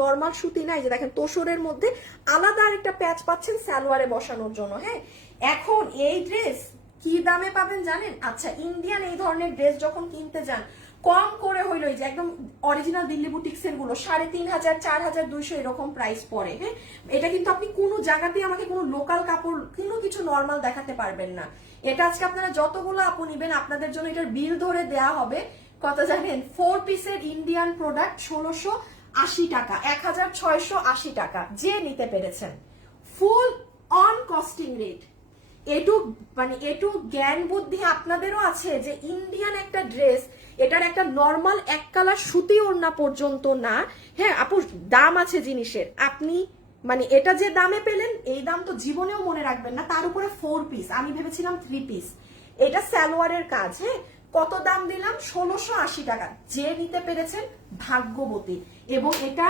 Normal সুতি না, এই যে দেখেন তোসরের মধ্যে আলাদা আরেকটা প্যাচ পাচ্ছেন সালোয়ারে বসানোর জন্য। হ্যাঁ, এখন এই ড্রেস কি দামে পাবেন জানেন? আচ্ছা, ইন্ডিয়ান এই ধরনের ড্রেস যখন কিনতে যান কম করে হইলো, এই যে একদম অরিজিনাল দিল্লি বুটিক্সের গুলো 3,500 4,200 এরকম প্রাইস পড়ে। হ্যাঁ, এটা কিন্তু আপনি কোনো জায়গাতেই আমাকে কোনো লোকাল কাপড় কোনো কিছু নর্মাল দেখাতে পারবেন না। এটা আজকে আপনারা যতগুলো আপু নিবেন আপনাদের জন্য এটার বিল ধরে দেয়া হবে কত জানেন? 4 পিসের ইন্ডিয়ান প্রোডাক্ট 1680 টাকা, 1680 টাকা। যে নিতে পেরেছেন ফুল অন কস্টিং রেট। এটু জ্ঞান বুদ্ধি আপনাদেরও আছে যে ইন্ডিয়ান একটা ড্রেস, এটার একটা নর্মাল এক কালার সুতি ওড়না পর্যন্ত না। হ্যাঁ আপু, দাম আছে জিনিসের, আপনি এটা যে দামে পেলেন এই দাম তো জীবনেও মনে রাখবেন না। তার উপরে 4 পিস, আমি ভেবেছিলাম 3 পিস। এটা সালোয়ারের কাজ। হ্যাঁ, কত দাম দিলাম? 1680 টাকা। যে নিতে পেরেছেন ভাগ্যবতী। এবং এটা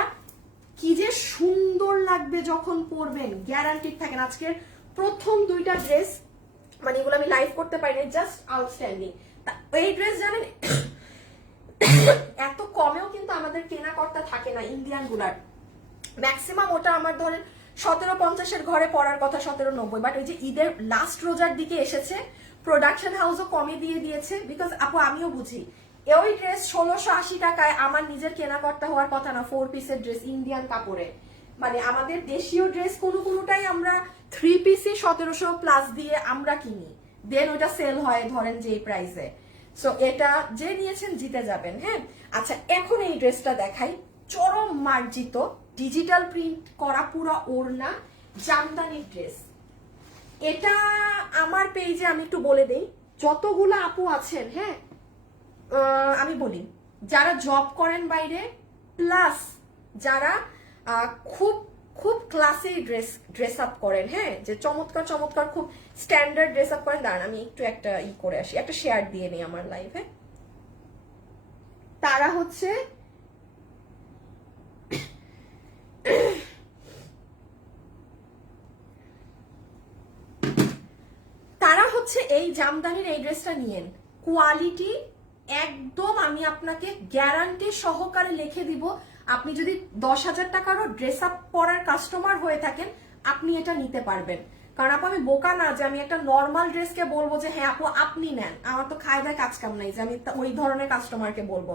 কি যে সুন্দর লাগবে যখন পরবেন, গ্যারান্টি থাকেন। আজকের প্রথম 2টা ড্রেস এগুলো আমি লাইভ করতে পারিনি, জাস্ট আউটস্ট্যান্ডিং। এই ড্রেস জানেন এত কমেও কিন্তু আমাদের কেনাকর্তা থাকে না ইন্ডিয়ান গুলার। ম্যাক্সিমাম ওটা আমার ধরেন 1750-এর ঘরে পড়ার কথা, 1790। বাট ওই যে ঈদের লাস্ট রোজার দিকে এসেছে, প্রোডাকশন হাউসও কমে দিয়ে দিয়েছে। বিকজ আপু আমিও বুঝি ওই ড্রেস 1680 টাকায় আমার নিজের কেনাকর্তা হওয়ার কথা না। 4 পিসের ড্রেস ইন্ডিয়ান কাপড়ে, আমাদের দেশীয় ড্রেস কোনোটাই আমরা 3 পিসে 1700 প্লাস দিয়ে আমরা কিনি, দেন ওটা সেল হয় ধরেন যে এই প্রাইসে। সো এটা যে নিয়েছেন জিতে যাবেন। হ্যাঁ, আচ্ছা এখন এই ড্রেসটা দেখাই, চরম মার্জিত ডিজিটাল প্রিন্ট করা পুরো ওড়না জামদানি ড্রেস। এটা আমার পেজে আমি একটু বলে দেই, যতগুলো আপু আছেন, হ্যাঁ আমি বলি, যারা জব করেন বাইরে, প্লাস যারা খুব খুব ক্লাসি ড্রেস আপ করেন, হ্যাঁ যে চমৎকার চমৎকার খুব স্ট্যান্ডার্ড ড্রেস আপ করেন। দাঁড়ান আমি একটু একটা করে আসি, একটা শেয়ার দিয়ে নিই আমার লাইভে। তারা হচ্ছে এই জামদানির এই ড্রেসটা নিয়েন, কোয়ালিটি একদম আমি আপনাকে গ্যারান্টি সহকারে লিখে দিব। আপনি যদি 10,000 টাকারও ড্রেস আপ পরার কাস্টমার হয়ে থাকেন আপনি এটা নিতে পারবেন। কারণ আপু আমি বোকা না যে আমি একটা নর্মাল ড্রেসকে বলবো যে হ্যাঁ আপু আপনি নেন। আমার তো খায় দায় কাজ কাম নাই যে আমি ওই ধরনের কাস্টমারকে বলবো।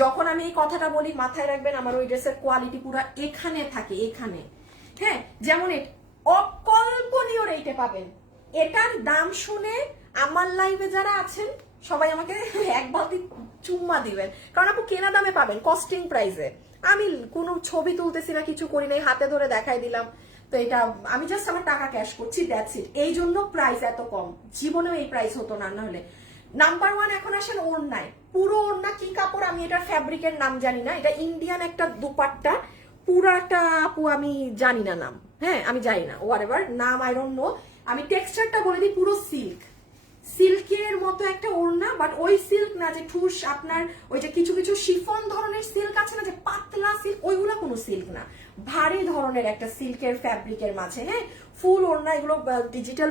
যখন আমি এই কথাটা বলি মাথায় রাখবেন আমার ওই ড্রেসের কোয়ালিটি পুরো এখানে থাকে, এখানে। হ্যাঁ, যেমন অকল্পনীয় রেটে পাবেন। এটার দাম শুনে আমার লাইভে যারা আছেন সবাই আমাকে এক বালতি চুম্মা দিবেন, কারণ আপু কেনা দামে পাবেন, কস্টিং প্রাইসে। আমি কোনো ছবি তুলতেছি না, কিছু করি নাই, হাতে ধরে দেখাই দিলাম। তো এটা আমি জাস্ট আমার টাকা ক্যাশ করছি, দ্যাটস ইট। এই জন্য প্রাইস এত কম, জীবনেও এই প্রাইস হতো না। না হলে নাম্বার 1 এখন আসেন ওড়নায়। পুরো ওড়না কি কাপড় আমি এটার ফ্যাব্রিকের নাম জানি না, এটা ইন্ডিয়ান একটা দুপাট্টা পুরাটা আপু আমি জানি না নাম। হ্যাঁ আমি জানি না, হোয়াটএভার নাম, আই ডোন্ট নো। আমি টেক্সচারটা বলে দিই, পুরো সিল্ক, সিল্কের মতো একটা ওড়না। বাট ওই সিল্ক না যে ঠুস আপনার ওই যে কিছু কিছু শিফন ধরনের সিল্ক আছে না যে পাতলা সিল্ক, ওইগুলা কোনো সিল্ক না, ভারী ধরনের একটা সিল্কের ফ্যাব্রিকের মাঝে। হ্যাঁ, ফুল ওড়না, এগুলো ডিজিটাল